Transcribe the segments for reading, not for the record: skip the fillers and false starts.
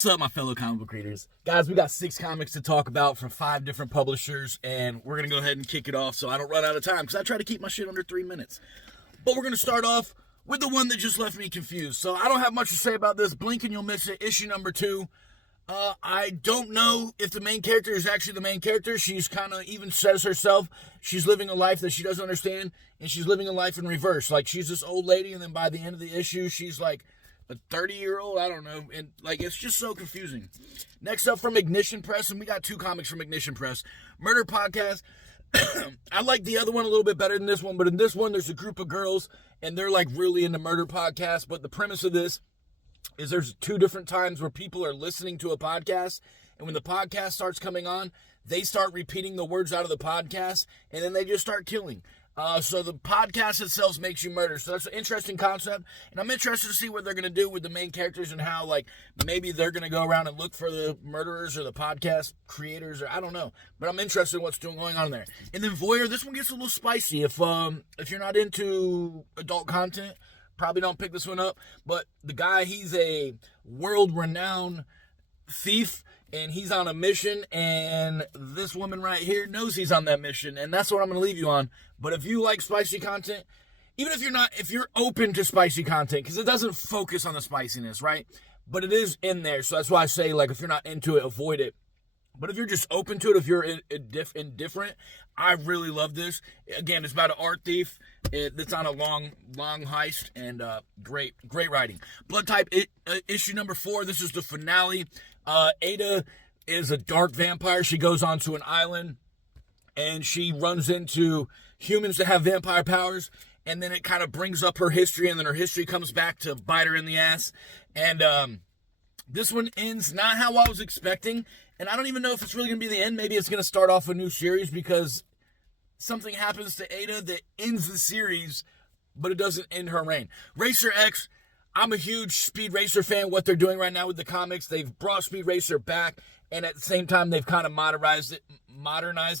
What's up, my fellow comic book readers? Guys, we got 6 comics to talk about from 5 different publishers, and we're going to go ahead and kick it off so I don't run out of time, because I try to keep my shit under 3 minutes. But we're going to start off with the one that just left me confused. So I don't have much to say about this. Blink and you'll miss it. Issue number 2. I don't know if the main character is actually the main character. She's kind of even says herself she's living a life that she doesn't understand, and she's living a life in reverse. Like, she's this old lady, and then by the end of the issue, she's like a 30-year-old, I don't know, and like it's just so confusing. Next up from Ignition Press, and we got 2 comics from Ignition Press. Murder Podcast. I like the other one a little bit better than this one, but in this one there's a group of girls and they're like really into Murder Podcast. But the premise of this is there's 2 different times where people are listening to a podcast, and when the podcast starts coming on, they start repeating the words out of the podcast, and then they just start killing. So the podcast itself makes you murder. So that's an interesting concept. And I'm interested to see what they're going to do with the main characters and how, like, maybe they're going to go around and look for the murderers or the podcast creators, or I don't know. But I'm interested in what's going on there. And then Voyeur, this one gets a little spicy. If you're not into adult content, probably don't pick this one up. But the guy, he's a world-renowned thief, and he's on a mission, and this woman right here knows he's on that mission, and that's what I'm going to leave you on. But if you like spicy content, even if you're open to spicy content, because it doesn't focus on the spiciness, right? But it is in there, so that's why I say, like, if you're not into it, avoid it. But if you're just open to it, if you're indifferent, I really love this. Again, it's about an art thief that's on a long heist, and great writing. Blood Type issue number 4. This is the finale. Ada is a dark vampire. She goes onto an island, and she runs into humans that have vampire powers, and then it kind of brings up her history, and then her history comes back to bite her in the ass. And this one ends not how I was expecting, and I don't even know if it's really going to be the end. Maybe it's going to start off a new series because something happens to Ada that ends the series, but it doesn't end her reign. Racer X, I'm a huge Speed Racer fan. What they're doing right now with the comics, they've brought Speed Racer back, and at the same time, they've kind of modernized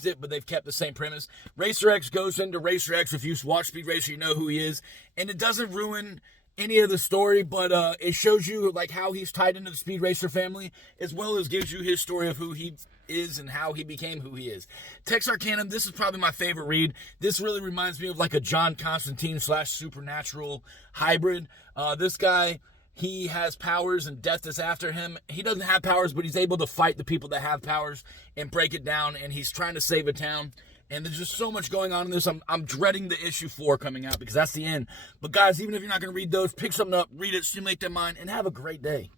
it, but they've kept the same premise. Racer X goes into Racer X. If you watch Speed Racer, you know who he is, and it doesn't ruin any of the story, but it shows you like how he's tied into the Speed Racer family, as well as gives you his story of who he is and how he became who he is. Texarkana, this is probably my favorite read. This really reminds me of like a John Constantine / Supernatural hybrid. This guy, he has powers and death is after him. He doesn't have powers, but he's able to fight the people that have powers and break it down, and he's trying to save a town. And there's just so much going on in this. I'm dreading the issue 4 coming out because that's the end. But guys, even if you're not going to read those, pick something up, read it, stimulate that mind, and have a great day.